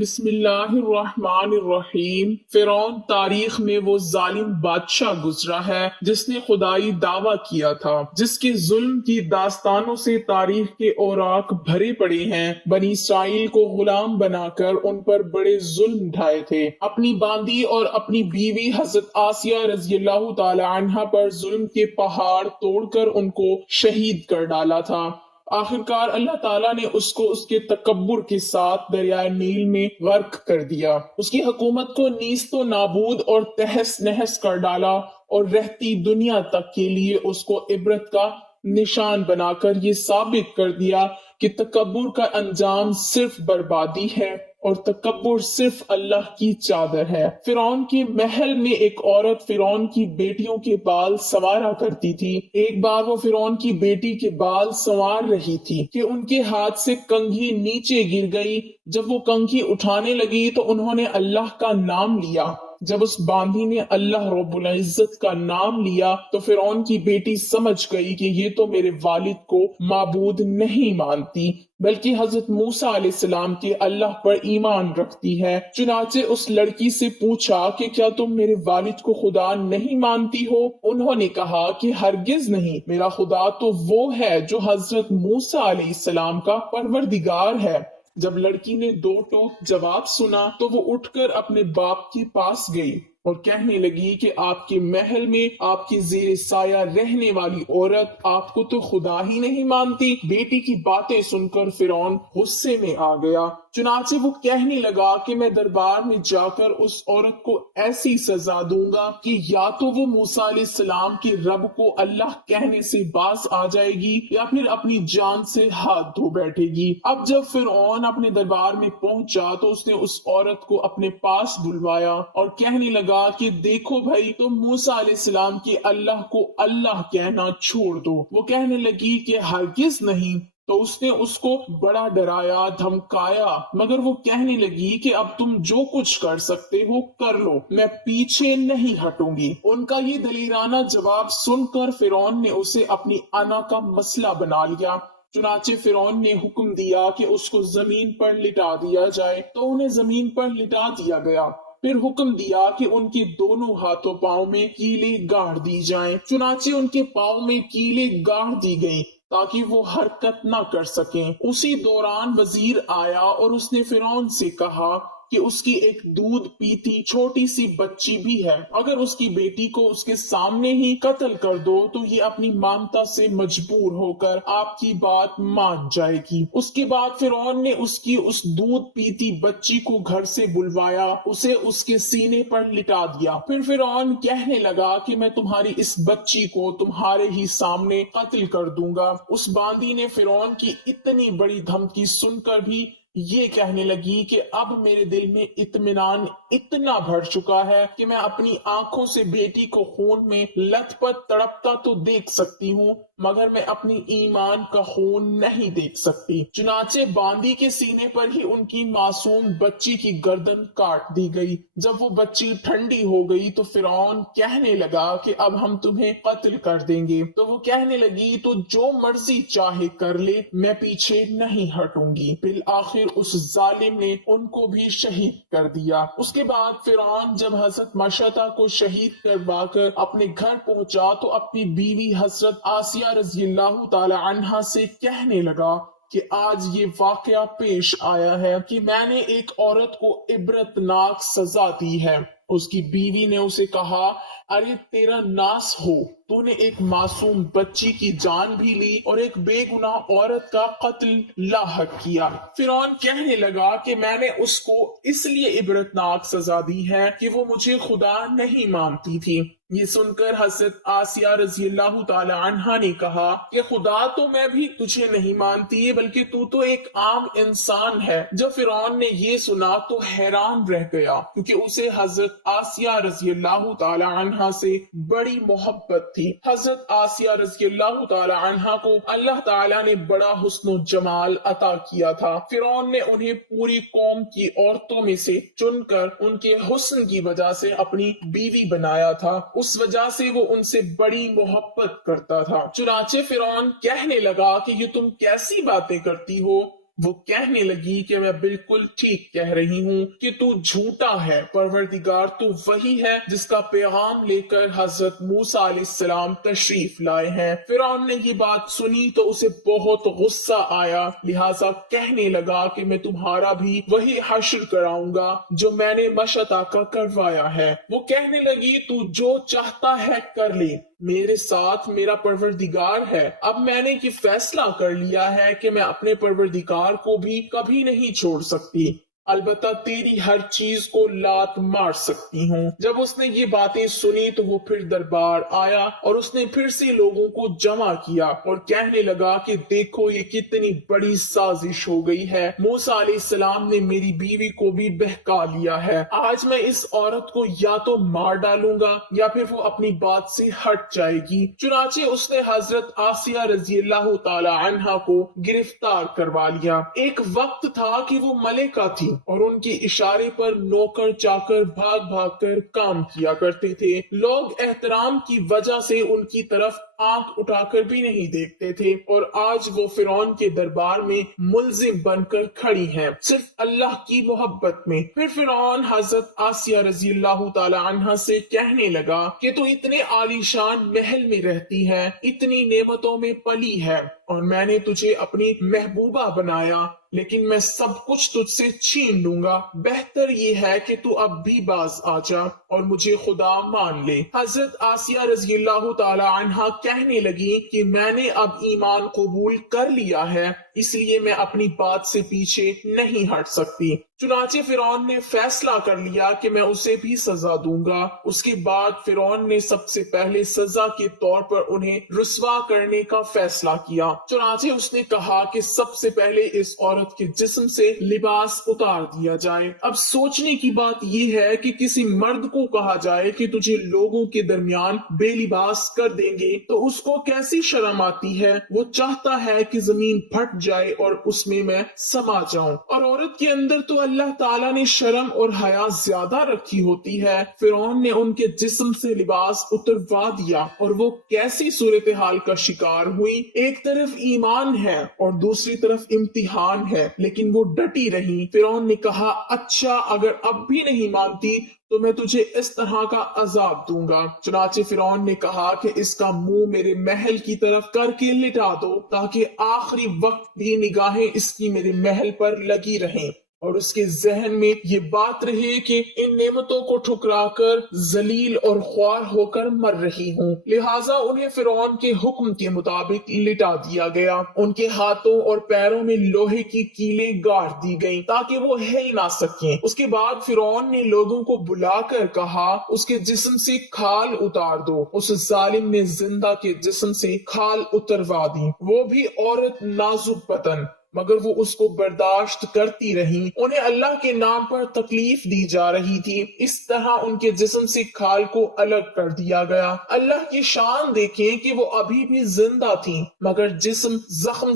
بسم اللہ الرحمن الرحیم۔ فرعون تاریخ میں وہ ظالم بادشاہ گزرا ہے جس نے خدائی دعویٰ کیا تھا، جس کے ظلم کی داستانوں سے تاریخ کے اوراق بھرے پڑے ہیں۔ بنی اسرائیل کو غلام بنا کر ان پر بڑے ظلم ڈھائے تھے۔ اپنی باندی اور اپنی بیوی حضرت آسیہ رضی اللہ تعالی عنہا پر ظلم کے پہاڑ توڑ کر ان کو شہید کر ڈالا تھا۔ آخرکار اللہ تعالیٰ نے اس کو اس کے تکبر کے ساتھ دریائے نیل میں غرق کر دیا۔ اس کی حکومت کو نیست و نابود اور تہس نہس کر ڈالا اور رہتی دنیا تک کے لیے اس کو عبرت کا نشان بنا کر یہ ثابت کر دیا کہ تکبر کا انجام صرف بربادی ہے اور تکبر صرف اللہ کی چادر ہے۔ فرعون کے محل میں ایک عورت فرعون کی بیٹیوں کے بال سنوارا کرتی تھی۔ ایک بار وہ فرعون کی بیٹی کے بال سنوار رہی تھی کہ ان کے ہاتھ سے کنگھی نیچے گر گئی۔ جب وہ کنگھی اٹھانے لگی تو انہوں نے اللہ کا نام لیا۔ جب اس باندی نے اللہ رب العزت کا نام لیا تو فرعون کی بیٹی سمجھ گئی کہ یہ تو میرے والد کو معبود نہیں مانتی بلکہ حضرت موسیٰ علیہ السلام کے اللہ پر ایمان رکھتی ہے۔ چنانچہ اس لڑکی سے پوچھا کہ کیا تم میرے والد کو خدا نہیں مانتی ہو؟ انہوں نے کہا کہ ہرگز نہیں، میرا خدا تو وہ ہے جو حضرت موسیٰ علیہ السلام کا پروردگار ہے۔ جب لڑکی نے دو ٹوک جواب سنا تو وہ اٹھ کر اپنے باپ کے پاس گئی اور کہنے لگی کہ آپ کے محل میں آپ کے زیر سایہ رہنے والی عورت آپ کو تو خدا ہی نہیں مانتی۔ بیٹی کی باتیں سن کر فرعون غصے میں آ گیا۔ چنانچہ وہ کہنے لگا کہ میں دربار میں جا کر اس عورت کو ایسی سزا دوں گا کہ یا تو وہ موسیٰ علیہ السلام کے رب کو اللہ کہنے سے باز آ جائے گی یا پھر اپنی جان سے ہاتھ دھو بیٹھے گی۔ اب جب فرعون اپنے دربار میں پہنچا تو اس نے اس عورت کو اپنے پاس بلوایا اور کہنے لگا کہ دیکھو بھائی، تم موسیٰ علیہ السلام کے اللہ کو اللہ کہنا چھوڑ دو۔ وہ کہنے لگی کہ ہرگز نہیں۔ تو اس نے اس کو بڑا ڈرایا، دھمکایا، مگر وہ کہنے لگی کہ اب تم جو کچھ کر سکتے ہو کر لو، میں پیچھے نہیں ہٹوں گی۔ ان کا یہ دلیرانہ جواب سن کر فرعون نے اسے اپنی انا کا مسئلہ بنا لیا۔ چنانچہ فرعون نے حکم دیا کہ اس کو زمین پر لٹا دیا جائے، تو انہیں زمین پر لٹا دیا گیا۔ پھر حکم دیا کہ ان کے دونوں ہاتھوں پاؤں میں کیلیں گاڑ دی جائیں۔ چنانچہ ان کے پاؤں میں کیلیں گاڑ دی گئیں تاکہ وہ حرکت نہ کر سکیں۔ اسی دوران وزیر آیا اور اس نے فرعون سے کہا کہ اس کی ایک دودھ پیتی چھوٹی سی بچی بھی ہے، اگر اس کی بیٹی کو اس کے سامنے ہی قتل کر دو تو یہ اپنی مامتا سے مجبور ہو کر آپ کی بات مان جائے گی۔ اس کے بعد فرعون نے اس کی اس دودھ پیتی بچی کو گھر سے بلوایا، اسے اس کے سینے پر لٹا دیا۔ پھر فرعون کہنے لگا کہ میں تمہاری اس بچی کو تمہارے ہی سامنے قتل کر دوں گا۔ اس باندی نے فرعون کی اتنی بڑی دھمکی سن کر بھی یہ کہنے لگی کہ اب میرے دل میں اطمینان اتنا بھر چکا ہے کہ میں اپنی آنکھوں سے بیٹی کو خون میں لت پت تڑپتا تو دیکھ سکتی ہوں مگر میں اپنی ایمان کا خون نہیں دیکھ سکتی۔ چنانچہ باندی کے سینے پر ہی ان کی معصوم بچی کی گردن کاٹ دی گئی۔ جب وہ بچی ٹھنڈی ہو گئی تو فرعون کہنے لگا کہ اب ہم تمہیں قتل کر دیں گے۔ تو وہ کہنے لگی تو جو مرضی چاہے کر لے، میں پیچھے نہیں ہٹوں گی۔ بالآخر اس ظالم نے ان کو بھی شہید کر دیا۔ اس کے بعد فرعون جب حضرت مشطہ کو شہید کروا کر اپنے گھر پہنچا تو اپنی بیوی حضرت آسیہ رضی اللہ تعالی عنہا سے کہنے لگا کہ آج یہ واقعہ پیش آیا ہے کہ میں نے ایک عورت کو عبرتناک سزا دی ہے۔ اس کی بیوی نے اسے کہا، ارے تیرا ناس ہو، تو نے ایک معصوم بچی کی جان بھی لی اور ایک بے گناہ عورت کا قتل لاحق کیا۔ فرعون کہنے لگا کہ میں نے اس کو اس لیے عبرتناک سزا دی ہے کہ وہ مجھے خدا نہیں مانتی تھی۔ یہ سن کر حضرت آسیہ رضی اللہ تعالی عنہا نے کہا کہ خدا تو میں بھی تجھے نہیں مانتی بلکہ تو ایک عام انسان ہے۔ جب فرعون نے یہ سنا تو حیران رہ گیا کیونکہ اسے حضرت آسیہ رضی اللہ تعالی عنہا سے بڑی محبت تھی۔ حضرت آسیہ رضی اللہ تعالی عنہا کو اللہ تعالی نے بڑا حسن و جمال عطا کیا تھا۔ فرعون نے انہیں پوری قوم کی عورتوں میں سے چن کر ان کے حسن کی وجہ سے اپنی بیوی بنایا تھا، اس وجہ سے وہ ان سے بڑی محبت کرتا تھا۔ چنانچہ فرعون کہنے لگا کہ یہ تم کیسی باتیں کرتی ہو؟ وہ کہنے لگی کہ میں بالکل ٹھیک کہہ رہی ہوں کہ تو جھوٹا ہے، پروردگار تو وہی ہے جس کا پیغام لے کر حضرت موسیٰ علیہ السلام تشریف لائے ہیں۔ فرعون نے یہ بات سنی تو اسے بہت غصہ آیا، لہٰذا کہنے لگا کہ میں تمہارا بھی وہی حشر کراؤں گا جو میں نے مشتاق کا کروایا ہے۔ وہ کہنے لگی تو جو چاہتا ہے کر لے، میرے ساتھ میرا پروردگار ہے۔ اب میں نے یہ فیصلہ کر لیا ہے کہ میں اپنے پروردگار کو بھی کبھی نہیں چھوڑ سکتی، البتہ تیری ہر چیز کو لات مار سکتی ہوں۔ جب اس نے یہ باتیں سنی تو وہ پھر دربار آیا اور اس نے پھر سے لوگوں کو جمع کیا اور کہنے لگا کہ دیکھو یہ کتنی بڑی سازش ہو گئی ہے، موسیٰ علیہ السلام نے میری بیوی کو بھی بہکا لیا ہے۔ آج میں اس عورت کو یا تو مار ڈالوں گا یا پھر وہ اپنی بات سے ہٹ جائے گی۔ چنانچہ اس نے حضرت آسیہ رضی اللہ تعالی عنہا کو گرفتار کروا لیا۔ ایک وقت تھا کہ وہ ملکہ تھی اور ان کے اشارے پر نوکر چاکر بھاگ بھاگ کر کام کیا کرتے تھے۔ لوگ احترام کی وجہ سے ان کی طرف آنکھ اٹھا کر بھی نہیں دیکھتے تھے، اور آج وہ فرعون کے دربار میں ملزم بن کر کھڑی ہیں صرف اللہ کی محبت میں۔ پھر فرعون حضرت آسیہ رضی اللہ تعالی عنہا سے کہنے لگا کہ تو اتنے عالیشان محل میں رہتی ہے، اتنی نعمتوں میں پلی ہے، اور میں نے تجھے اپنی محبوبہ بنایا، لیکن میں سب کچھ تجھ سے چھین لوں گا۔ بہتر یہ ہے کہ تو اب بھی باز آ جا اور مجھے خدا مان لے۔ حضرت آسیہ رضی اللہ تعالی عنہا کہنے لگی کہ میں نے اب ایمان قبول کر لیا ہے، اس لیے میں اپنی بات سے پیچھے نہیں ہٹ سکتی۔ چنانچہ فرعون نے فیصلہ کر لیا کہ میں اسے بھی سزا دوں گا۔ اس کے بعد فرعون نے سب سے پہلے سزا کے طور پر انہیں رسوا کرنے کا فیصلہ کیا۔ چنانچہ اس نے کہا کہ سب سے پہلے اس عورت کے جسم سے لباس اتار دیا جائے۔ اب سوچنے کی بات یہ ہے کہ کسی مرد کو کہا جائے کہ تجھے لوگوں کے درمیان بے لباس کر دیں گے تو اس کو کیسی شرم آتی ہے۔ وہ چاہتا ہے کہ زمین پھٹ جائے اور اس میں سما جاؤں، اور عورت کے اندر تو اللہ تعالیٰ نے شرم اور حیا زیادہ رکھی ہوتی ہے۔ فرعون نے ان کے جسم سے لباس اتروا دیا اور وہ کیسی صورتحال کا شکار ہوئی۔ ایک طرف ایمان ہے اور دوسری طرف امتحان ہے، لیکن وہ ڈٹی رہی۔ فرعون نے کہا اچھا اگر اب بھی نہیں مانتی تو میں تجھے اس طرح کا عذاب دوں گا۔ چنانچہ فرعون نے کہا کہ اس کا منہ میرے محل کی طرف کر کے لٹا دو تاکہ آخری وقت بھی نگاہیں اس کی میرے محل پر لگی رہیں، اور اس کے ذہن میں یہ بات رہے کہ ان نعمتوں کو ٹھکرا کر ذلیل اور خوار ہو کر مر رہی ہوں۔ لہٰذا انہیں فرعون کے حکم کے مطابق لٹا دیا گیا۔ ان کے ہاتھوں اور پیروں میں لوہے کی کیلیں گاڑ دی گئیں تاکہ وہ ہل نہ سکیں۔ اس کے بعد فرعون نے لوگوں کو بلا کر کہا اس کے جسم سے کھال اتار دو۔ اس ظالم نے زندہ کے جسم سے کھال اتروا دی، وہ بھی عورت نازک بدن، مگر وہ اس کو برداشت کرتی رہیں۔ انہیں اللہ کے نام پر تکلیف دی جا رہی تھی، اس طرح ان کے جسم سے کھال کو الگ کر دیا گیا۔ اللہ کی شان دیکھیں کہ وہ ابھی بھی زندہ تھی، مگر جسم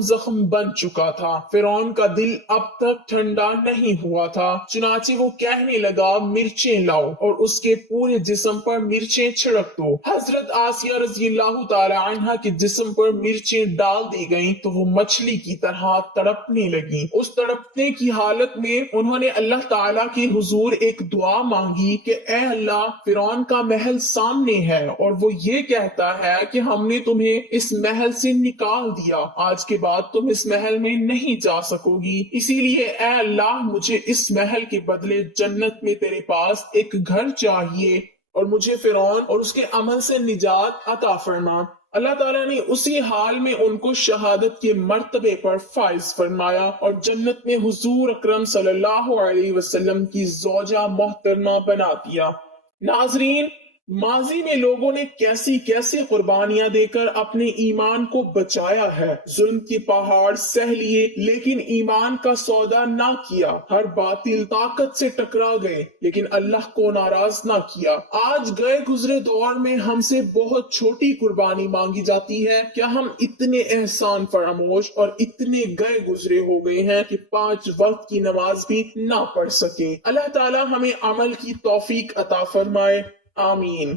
زخم بن چکا تھا۔ فرعون کا دل اب تک ٹھنڈا نہیں ہوا تھا، چنانچہ وہ کہنے لگا مرچیں لاؤ اور اس کے پورے جسم پر مرچیں چھڑک دو۔ حضرت آسیہ رضی اللہ تعالی عنہا کے جسم پر مرچیں ڈال دی گئیں تو وہ مچھلی کی طرح تڑپنے لگی۔ اس تڑپنے کی حالت میں انہوں نے اللہ تعالیٰ کے حضور ایک دعا مانگی کہ اے اللہ، فرعون کا محل سامنے ہے اور وہ یہ کہتا ہے کہ ہم نے تمہیں اس محل سے نکال دیا، آج کے بعد تم اس محل میں نہیں جا سکو گی، اسی لیے اے اللہ مجھے اس محل کے بدلے جنت میں تیرے پاس ایک گھر چاہیے اور مجھے فرعون اور اس کے عمل سے نجات عطا فرما۔ اللہ تعالیٰ نے اسی حال میں ان کو شہادت کے مرتبے پر فائز فرمایا اور جنت میں حضور اکرم صلی اللہ علیہ وسلم کی زوجہ محترمہ بنا دیا۔ ناظرین، ماضی میں لوگوں نے کیسی کیسی قربانیاں دے کر اپنے ایمان کو بچایا ہے، ظلم کے پہاڑ سہ لیے لیکن ایمان کا سودا نہ کیا، ہر باطل طاقت سے ٹکرا گئے لیکن اللہ کو ناراض نہ کیا۔ آج گئے گزرے دور میں ہم سے بہت چھوٹی قربانی مانگی جاتی ہے۔ کیا ہم اتنے احسان فراموش اور اتنے گئے گزرے ہو گئے ہیں کہ 5 وقت کی نماز بھی نہ پڑھ سکیں؟ اللہ تعالی ہمیں عمل کی توفیق عطا فرمائے، آمین۔